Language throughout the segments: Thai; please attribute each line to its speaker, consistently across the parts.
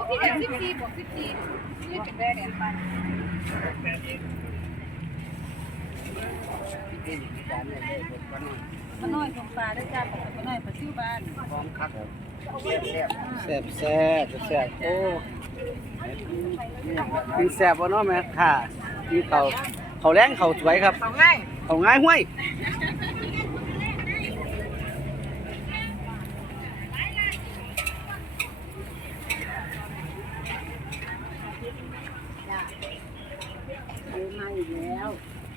Speaker 1: พี่เด็ก14+14นี่เป็นได้เนี่ยปันปลาน้อยของปลาได้จ้าปลาน้อยปลาซิ่วบ้านพร้อมครับ
Speaker 2: แซ่บโอ้กินแซ่บบ่เนาะแม่ค่ะมีเขาแรงเขาสวยครับ
Speaker 1: เขาง่าย
Speaker 2: ห้วย
Speaker 1: มาอีกแล้ว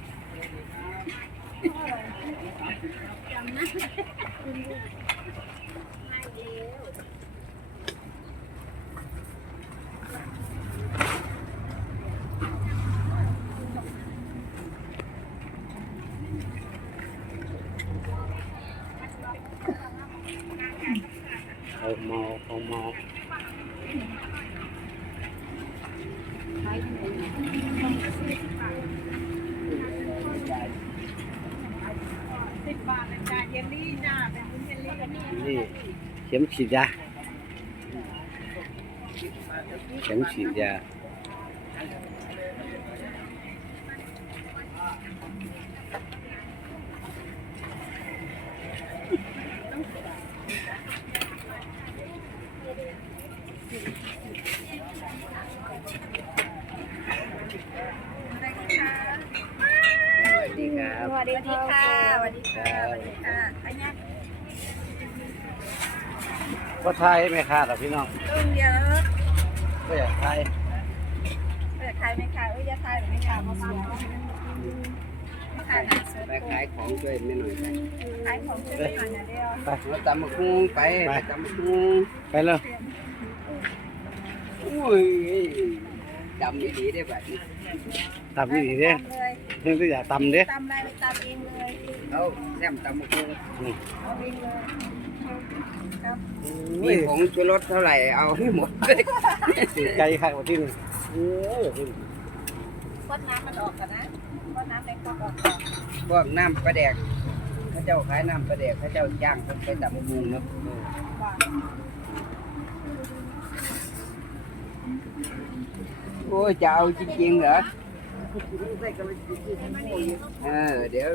Speaker 2: ของเมา
Speaker 1: 10 บาทเลยจ้าเยลลี่จ้าเป็นวุ้นเยลลี่
Speaker 2: นี่เข็มฉีดยา
Speaker 1: สวัสดีค่ะอันนี้
Speaker 2: ก็ทายไหมค่ะล่ะพี่น้อง
Speaker 1: ต้นเยอะ
Speaker 2: ก็อยากทาย
Speaker 1: ขายไหมคะจะขายหรือไม่ขายมาเสียไม่ขายนะ
Speaker 3: ไปขายของช่วยไม่หน่อยไป
Speaker 1: ขายของช่วยไม่หน่อยนะเดียว
Speaker 3: ไปตำมะคุ้งไปตำมะคุ้ง
Speaker 2: ไปเลย
Speaker 3: อุ้ยดำดีได้แบบนี้
Speaker 2: ตำนี่ดีเด้ยังจะอยากตำเด้
Speaker 1: ตำอะไรไปตำเองเลย
Speaker 3: เอาแซมตำมะคุ้ง
Speaker 1: เอาเองเลย
Speaker 3: มีของชูรสเท่าไหร่เอาให้หมดเลย
Speaker 2: ไกลข้างที่นี่
Speaker 1: ก้นน้ำมันออกกันนะก้นน้ำในก๊อกออก
Speaker 3: พวกน้ำปลาแดกพระเจ้าขายน้ำปลาแดกพระเจ้าย่างไปตำมะคุ้งเนาะโอ้ยจะเอาจริงๆเหรอเดี๋ยว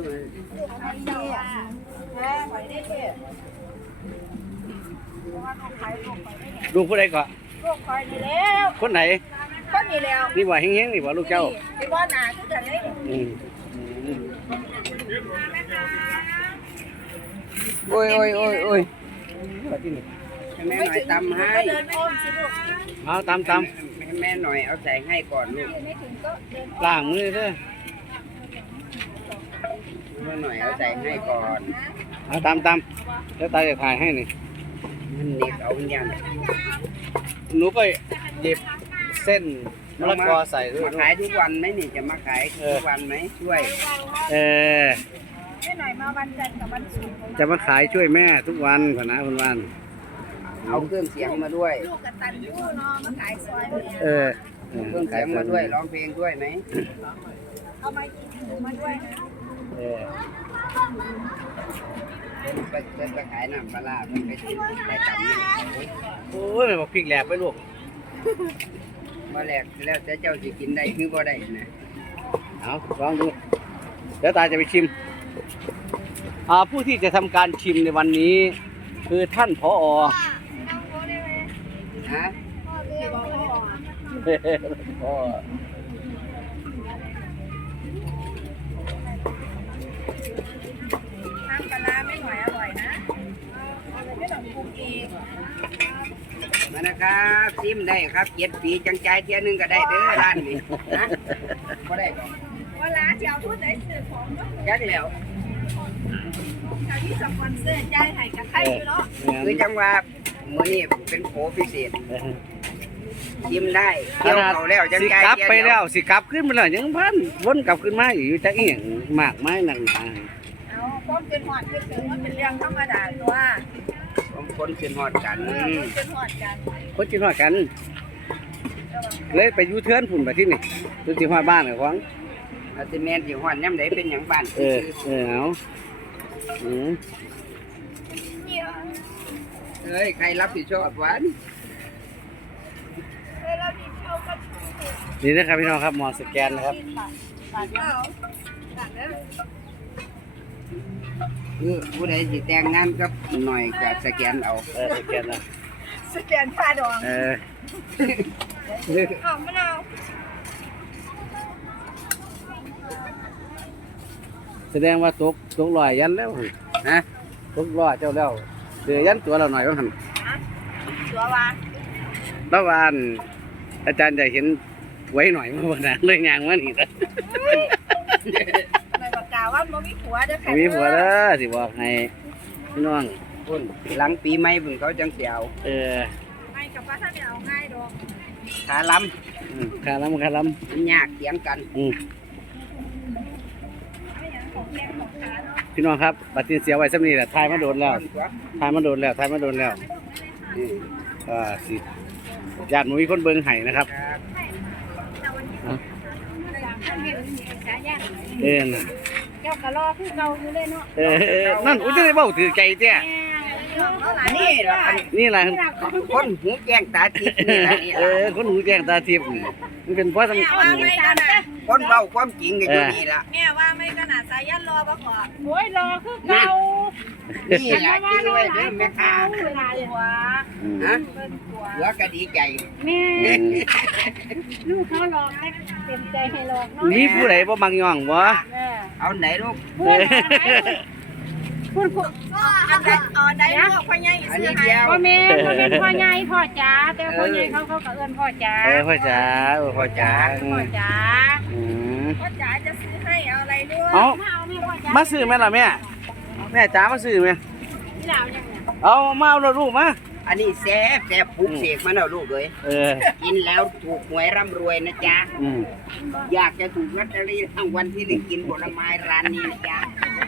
Speaker 2: ลูกผู้ใดก่อน
Speaker 1: ลูกคอยนี่แล้ว
Speaker 2: คนไหน
Speaker 1: คนนี่แล้ว
Speaker 2: นี่ว่าเฮงๆนี่ว่าลูกเจ้า
Speaker 1: ที่บ้านนาที่จะเล่น
Speaker 3: โอ้ยแม่หน่อยตำให้
Speaker 2: เอาตำ
Speaker 3: แม่หน่อยเอาใส่ให้ก่อนลูก
Speaker 2: ล้างมือเด้อ
Speaker 3: แม่หน่อยเอาใส่ให้ก่อน
Speaker 2: เอาตำแล้วตาจะถ่ายให้นี่
Speaker 3: มันเน็บเอาวิญญาณ
Speaker 2: หนูไปหยิบเส้นมะละกอใส่ด้วย
Speaker 3: มาขายทุกวันไหมนี่จะมาขายทุกวันไหมช่วย
Speaker 1: แม่หน่อยมาวันจันทร์กับวันศุกร์
Speaker 2: จะมาขายช่วยแม่ทุกวันพนะคุณวัน
Speaker 3: เอาเครื่องเสียงมาด้วย
Speaker 1: ลูกกตันยูเนาะมาขายซอย
Speaker 3: เครื่องเสียงมาด้วยร้องเพลงด้วยไหม
Speaker 1: เอามาด้วยนะ
Speaker 3: ไปขายน้ำปลาไปจับนี่
Speaker 2: โอ้ยบอกพริกแหลกไปลูก
Speaker 3: มาแหลกแล้วเจ้าจะกินได้คือบ่ได้นะ
Speaker 2: เอาลองดูเดี๋ยวตาจะไปชิมผู้ที่จะทำการชิมในวันนี้คือท่านผอ.
Speaker 3: ฮะ
Speaker 2: พ่อ
Speaker 1: น้ำปลาไม่หน่อยอร่อยนะไม่ต้องปรุงเอง
Speaker 3: มานะครับซิมได้ครับ7 ปีจังใจเที่ยนึงก็ได้เด้อร้านนี้นะก็ได้ก่อน
Speaker 1: เวลาจะเอาพูดได้สื่อของ
Speaker 3: ยักแล้ว
Speaker 1: ที่สปอนเซอร์จ่ายให้กับใครอยู่เนาะ
Speaker 3: คือจังว่ามื้อนี้เป็นโผพิเศษชิมได้เกี่ยวเขาแล้วจังใจ
Speaker 2: กลับไปแล้วสิกลับขึ้นมาแล้วยังพันวนกลับขึ้นมาอยู่จะเอียงมากไม้หนักหนา
Speaker 1: เอาต้มเป็นหอดเป็นเสือมันเป็นเรื่องธรรมดาตัว
Speaker 3: คนกินหอดกัน
Speaker 2: คนกินหอดกันเลยไปยูเทิร์นฝุ่นไปที่นี่ดูที่หอดบ้านกับของ
Speaker 3: อาติเมนที่หอดย้ำไหนเป็นอย่างบ้าน
Speaker 2: เอา
Speaker 3: เฮ้ยใครรับผิดชอบวัน
Speaker 2: นี่นะครับพี่น้องครับหมอสแกนนะครับ
Speaker 1: บาทเดียวบาทเดียว
Speaker 3: คือผู้ใดสิแต่งงานกับหน่อยก็สแกนเอา
Speaker 2: สแกนนะ
Speaker 1: สแกนค่าดอง เอามะนาว
Speaker 2: แสดงว่าตกลอยยันแล้ว
Speaker 3: ฮะ
Speaker 2: ตกลอยเจ้าแล้วเดือยันตัวเราหน่อยว่าหัน
Speaker 1: ชัววา
Speaker 2: แล้ววานอาจารย์จะเห็นไว้หน่อยเมื่อวันนั้นเลยยางว่านี่นะ
Speaker 1: ในปากกาว่ามันมีผัวเด้อค่ะ
Speaker 2: มีผัวแล้วสิบอกให้พี่น้อง
Speaker 3: พุ่นหลังปีใหม่เพิ่นเขาจังสิเอา
Speaker 1: ไม่กับว่าถ้าเนี่ยเอาง่ายดอก
Speaker 3: ขาล้
Speaker 2: คาล้ำ
Speaker 3: ำมันยากเถียงกัน
Speaker 1: ไม่อย่างของแกงของขาเนาะ
Speaker 2: พี่น้องครับบัตรเสียไว้สักนี้แหละทายมาโดนแล้วทายมาโดนแล้วสิญาติมันมีคนเบิ่งไห้นะครับ น่ะ
Speaker 1: เจ้ากะรอคือเก่าอยู่เลยเนาะ
Speaker 2: นั่นอุ้ยจะได้เบ้าถือใจเจ้
Speaker 3: นี่ล่ะ
Speaker 2: นี่แหละ
Speaker 3: คนหูแจ้งตาทิพย์นี่ล่ะนี่ล่ะ
Speaker 2: คนหูแจ้งตาทิพย์มันเป็นเพราะสำคัญ
Speaker 3: คนเว้าความจริงก็อยู่นี่ล่ะ
Speaker 1: แม่ว่าไม่ขนาดสายันรอบ่ขอ
Speaker 4: โอ้ยรอคือเก่า
Speaker 3: นี่ล่ะจริงไว้เด้อแม่ค้า
Speaker 1: ผัว
Speaker 3: ฮะ
Speaker 1: เป็นผัว
Speaker 3: หัวก็ดีใจ
Speaker 4: แม่ลูกเขารอให้เต็มใจให้รอเนาะ
Speaker 2: มีผู้ใดบ่มักย่องบ่
Speaker 4: แม่
Speaker 3: เอาไหนลูก
Speaker 4: พูดพูด
Speaker 1: อันใดพวกพ่อใหญ่
Speaker 3: อัน
Speaker 1: ซื้อ
Speaker 3: นี้
Speaker 1: ให้
Speaker 3: เดียว
Speaker 4: พ่อแม่พ่อแม่พ่อใหญ่พ่อจ๋าแต่พ่อใหญ่เขาก็เอื้อนพ่อจ๋า
Speaker 2: พ่อจ๋าพ่อจ๋า
Speaker 4: พ่อจ๋า
Speaker 1: พ่อจ๋าจะซื้อให้เอาอะไรด้วย
Speaker 2: เอา
Speaker 4: มาเอาแม่พ่อจ๋า
Speaker 2: มาซื้อแม่ล่ะแม่จ๋ามาซื้อแม่
Speaker 4: ที่ดาวยังเนี่ย
Speaker 2: เอามาเอาลูกมา
Speaker 3: อันนี้แซ่บปลูกเสกมาแล้วลูกเอ้ย กินแล้วถูกหวยร่ำรวยนะจ๊ะ อยากจะถูกลอตเตอรี่รางวัลที่หนึ่งกินผลไม้ร้านนี้นะจ๊ะ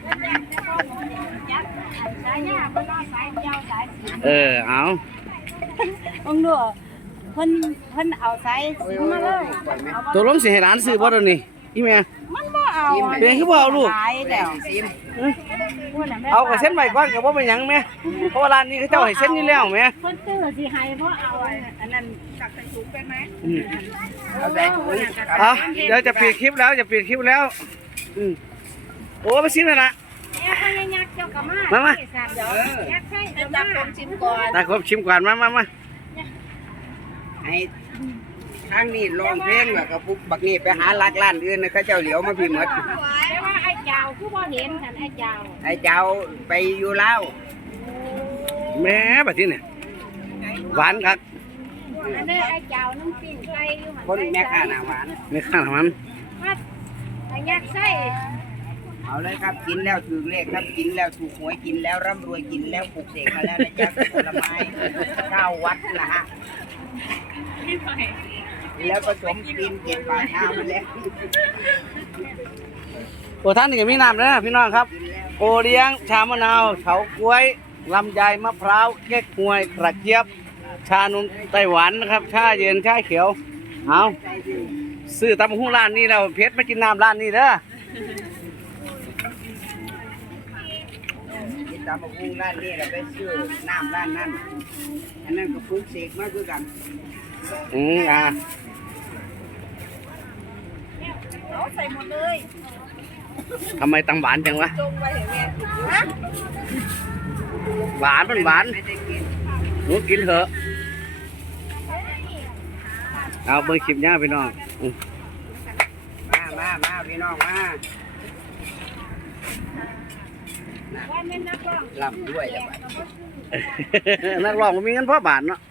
Speaker 4: สายยาพ่อรอสายเดียวสายสี
Speaker 2: เอา
Speaker 4: องดูเพิ่นเอาสายมาเลย
Speaker 2: ตัวลงสิให้หลานซื้อบ่เดี๋ยวนี้อีแม่
Speaker 4: มันบ่เอา
Speaker 2: เป็นคือบ่เอาลูก
Speaker 4: สายแล้ว
Speaker 3: ซิม
Speaker 4: พูดน่ะแม่
Speaker 2: เอากระเซ็นไว้ก่อนก็บ่เป็นหยังแม่เพราะว่าร้านนี้เขาเจ้าให้เซ็นอยู่แล้วแม่
Speaker 4: เพิ่นซื้อสิให้เพราะเอาอันนั้น
Speaker 1: จับใส่ถุงเป็นไหม
Speaker 3: เอาใส่ถุง
Speaker 2: เดี๋ยวจะปิดคลิปแล้วโอ้มาซิมเลยละ
Speaker 4: แม่พ่อยักษ์เจ้าก็มา
Speaker 2: มา
Speaker 4: เดี๋ยวยักษ์ใช่
Speaker 1: ให้
Speaker 4: เจ้า
Speaker 1: จั
Speaker 4: มา
Speaker 1: บผมชิมก่อน
Speaker 2: ตาครบชิมก่อนมา
Speaker 3: ให้ทางนี้ร้องเพลงแล้วก็ปุ๊บบักนี้ไปหาลักร้านอื่นนะเขาเจ้าเหลียวมาพี่หมด
Speaker 4: แต่ว่าไอ้เจ้าคือบ่เห็นกันไอ้เจ้า
Speaker 3: ไอ้เจ้าไปอยู่ลาว
Speaker 2: แม่บัดนี้เนี่ยหวานครับ
Speaker 4: อันนี้ไอ้เจ้าน้ำปิ้งไก่อยู่หัน
Speaker 3: คนแม่ค้าหน้าหวาน
Speaker 2: ไม่ข้างมัน
Speaker 4: ว่าไอ้ยักษ์ใช่
Speaker 3: เอาเลยครับกินแล้วถูกเลขครับกินแล้วถูกหวยกินแล้วร่ำรวยกินแล้วปลูกเสกมาแล้วนะจ๊ะผลไม้9 วัดนะฮะแล้วผสมกินเก็บปากน้ำมาแล้ว
Speaker 2: โอ้ท่านนี่ก็มีน้ำนะพี่น้องครับ โอเลี้ยงชามะนาวเฉาก๊วยลำไยมะพร้าวเก๊กฮวยกระเจี๊ยบ ชานมไต้หวันนะครับ ชาเย็นชาเขียว เอาซื้อตำหู้ร้านนี้แล้วเพชรมากินน้ำร้านนี้เด้อ
Speaker 3: กินตามบักหุ่งร้านนี้แล้วไปซื้อน้ำร้านนั้นอันนั้นก็ปลูกเสกมาคือกัน
Speaker 1: เอาใส่หมดเลย
Speaker 2: ทำไมตังหวานจังวะ
Speaker 1: จงไว้เห็นแม่ฮะ
Speaker 2: หวานมันหวาน
Speaker 3: ไม่ได้กิน
Speaker 2: หนูกินเถอะ เอาเบอร์คลิปย่าพี่น้อง
Speaker 3: มาพี่น้องมา
Speaker 4: ว่าแม่นักร้อง
Speaker 3: ลำด้วยแล้วบัด
Speaker 2: นักร้องมันมีเงินพ่อบาทเนาะ